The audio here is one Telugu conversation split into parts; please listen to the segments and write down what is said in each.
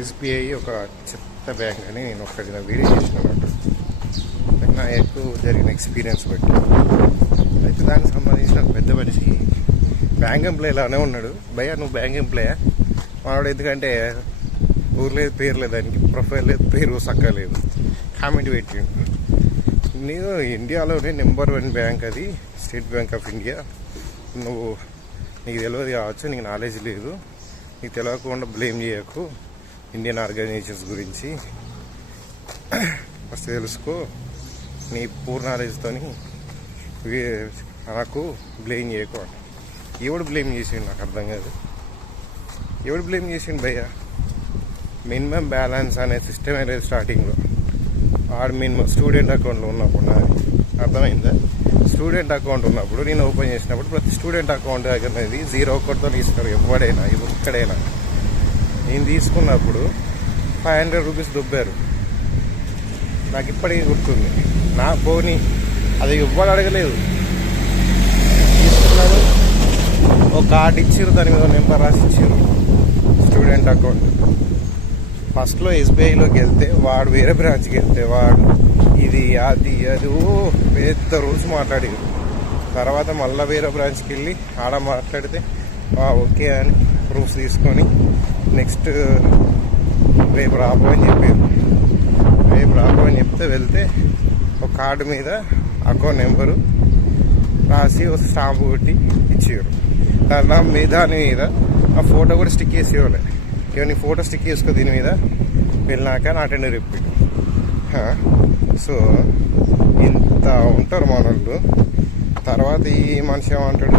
ఎస్బీఐ ఒక చెత్త బ్యాంక్ అని నేను ఒకటి వీడియో చేసినట్టు నా ఎక్కువ జరిగిన ఎక్స్పీరియన్స్ బట్టి అయితే దానికి సంబంధించిన పెద్ద మనిషి బ్యాంక్ ఎంప్లాయీలానే ఉన్నాడు. భయ్యా నువ్వు బ్యాంక్ ఎంప్లాయా వాడు, ఎందుకంటే ఊరు లేదు పేరు లేదు, దానికి ప్రొఫైల్ లేదు, పేరు సక్క లేదు, కామెంట్ పెట్టిండు. నేను ఇండియాలోనే నెంబర్ 1 బ్యాంక్ అది స్టేట్ బ్యాంక్ ఆఫ్ ఇండియా. నీకు తెలియదు కావచ్చు, నీకు నాలెడ్జ్ లేదు, నీకు తెలియకుండా బ్లేమ్ చేయకు ఇండియన్ ఆర్గనైజేషన్స్ గురించి. ఫస్ట్ తెలుసుకో, నీ పూర్ నాలెడ్జ్తో నాకు బ్లేమ్ చేయకు అని. ఎవడు బ్లేమ్ చేసిండు నాకు అర్థం కాదు. ఎవడు బ్లేమ్ చేసిండు భయ్యా? మినిమం బ్యాలెన్స్ అనే సిస్టమే లేదు స్టార్టింగ్లో. ఆడు మినిమం స్టూడెంట్ అకౌంట్లో ఉన్నప్పుడు నాది అర్థమైందా? స్టూడెంట్ అకౌంట్ ఉన్నప్పుడు నేను ఓపెన్ చేసినప్పుడు ప్రతి స్టూడెంట్ అకౌంట్ దగ్గర అనేది 0 ఒకటితో ఇస్తారు ఎవడైనా, ఎక్కడైనా. నేను తీసుకున్నప్పుడు 500 రూపీస్ దొబ్బారు. నాకు ఇప్పటికీ గుర్తుంది. నా పోనీ అది ఎవ్వరు అడగలేదు. తీసుకున్నాను, ఒక కార్డు ఇచ్చారు, దాని మీద నెంబర్ రాసి ఇచ్చారు, స్టూడెంట్ అకౌంట్. ఫస్ట్లో ఎస్బీఐలోకి వెళ్తే వాడు వేరే బ్రాంచ్కి వెళ్తే వాడు ఇది అది అది పెద్ద రూల్స్ మాట్లాడారు. తర్వాత మళ్ళీ వేరే బ్రాంచ్కి వెళ్ళి ఆడ మాట్లాడితే ఓకే అని ప్రూఫ్స్ తీసుకొని నెక్స్ట్ రేపు రాబో అని చెప్పారు. రేపు రాబో అని చెప్తే వెళ్తే ఒక కార్డు మీద అకౌంట్ నెంబరు రాసి ఒక స్టాంపు కొట్టి ఇచ్చారు. దాని మీద ఆ ఫోటో కూడా స్టిక్ చేసి ఇవ్వలే. ఇవన్నీ ఫోటో స్టిక్ చేసుకో దీని మీద వెళ్ళినాక నా అటెండర్ రిపీట్. సో ఇంత ఉంటారు మనోళ్ళు. తర్వాత ఈ మనిషి ఏమంటాడు,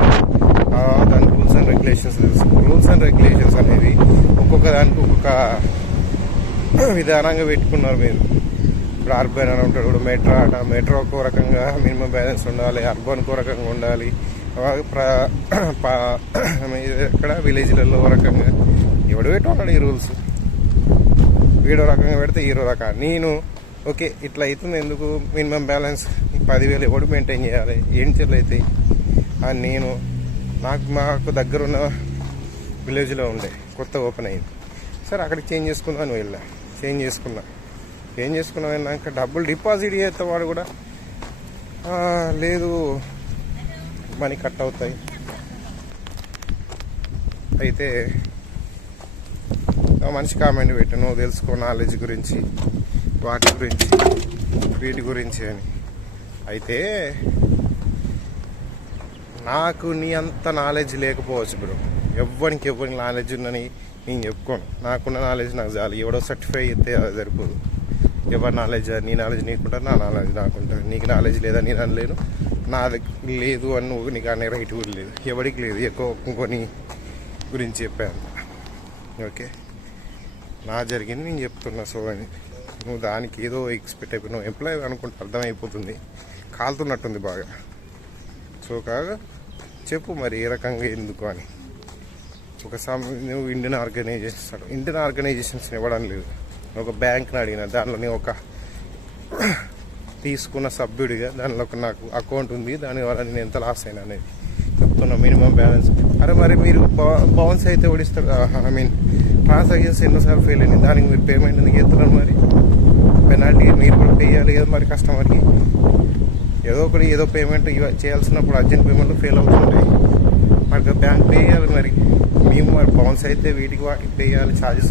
దాని రూల్స్ అండ్ రెగ్యులేషన్స్ తెలుసు. రూల్స్ అండ్ రెగ్యులేషన్స్ అనేవి ఒక్కొక్క దానికి ఒక్కొక్క విధానంగా పెట్టుకున్నారు మీరు. ఇప్పుడు అర్బన్ అని ఉంటాడు, ఇప్పుడు మెట్రో అట, మెట్రోకో రకంగా మినిమం బ్యాలెన్స్ ఉండాలి, అర్బన్కో రకంగా ఉండాలి, ఎక్కడ విలేజ్లలో రకంగా. ఎవడు పెట్టుకున్నాడు ఈ రూల్స్? వీడో రకంగా పెడితే హీరో రకం. నేను ఓకే ఇట్లా అవుతుంది, ఎందుకు మినిమం బ్యాలెన్స్ 10,000 ఎవడు మెయింటైన్ చేయాలి, ఏం చెల్లైతాయి అని నేను మాకు దగ్గర ఉన్న విలేజ్లో ఉండే కొత్త ఓపెన్ అయింది. సరే అక్కడికి చేంజ్ చేసుకుందామని వెళ్ళా. చేంజ్ చేసుకున్నాం అన్నాక డబ్బులు డిపాజిట్ చేస్తే వాడు కూడా లేదు మనీ కట్ అవుతాయి. అయితే మనిషి కామెంట్ పెట్టు, నువ్వు తెలుసుకో నాలెడ్జ్ గురించి, వాటి గురించి, వీటి గురించి అని. అయితే నాకు నీ అంత నాలెడ్జ్ లేకపోవచ్చు బ్రో. ఎవరికి నాలెడ్జ్ ఉందని నేను చెప్పుకోను. నాకున్న నాలెడ్జ్ నాకు చాలు. ఎవడో సర్టిఫై అయితే అది సరిపోదు. ఎవరి నాలెడ్జ్ నీ నాలెడ్జ్ నీకుంటుంది, నా నాలెడ్జ్ నాకుంటుంది. నీకు నాలెడ్జ్ లేదా నేను అనలేను, నాది లేదు అని నువ్వు నీకు అనే రైట్ కూడా లేదు. ఎవరికి లేదు. ఎక్కువ ఇంకొని గురించి చెప్పాను. ఓకే, నా జరిగింది నేను చెప్తున్నా. సో అని నువ్వు దానికి ఏదో ఎక్స్పెక్ట్ అయిపోయి నువ్వు ఎంప్లాయ్ అనుకుంటే అర్థమైపోతుంది. కాలుతున్నట్టుంది బాగా. సో కాగా చెప్పు మరి ఏ రకంగా ఎందుకు అని. నువ్వు ఇండియన్ ఆర్గనైజేషన్స్ని ఇవ్వడం లేదు. ఒక బ్యాంక్ని అడిగిన, దానిలోనే ఒక తీసుకున్న సభ్యుడిగా దానిలో నాకు అకౌంట్ ఉంది, దానివల్ల నేను ఎంత లాస్ అయినా అనేది చెప్తున్నా. Minimum balance. అరే మరి మీరు బౌన్స్ అయితే ఓడిస్తారు, ట్రాన్సాక్షన్స్ ఎన్నోసార్లు ఫెయిల్ అయినాయి, దానికి మీరు పేమెంట్ ఎందుకు చేస్తున్నారు? మరి పెనాల్టీ మీరు కూడా పే చేయాలి కదా మరి కస్టమర్కి. ఏదో పేమెంట్ చేయాల్సినప్పుడు అర్జెంట్ పేమెంట్లు ఫెయిల్ అవుతుంటాయి. మరి బ్యాంక్ పే చేయాలి. మరి మేము మరి బౌన్స్ అయితే వాటికి పే చేయాలి ఛార్జెస్.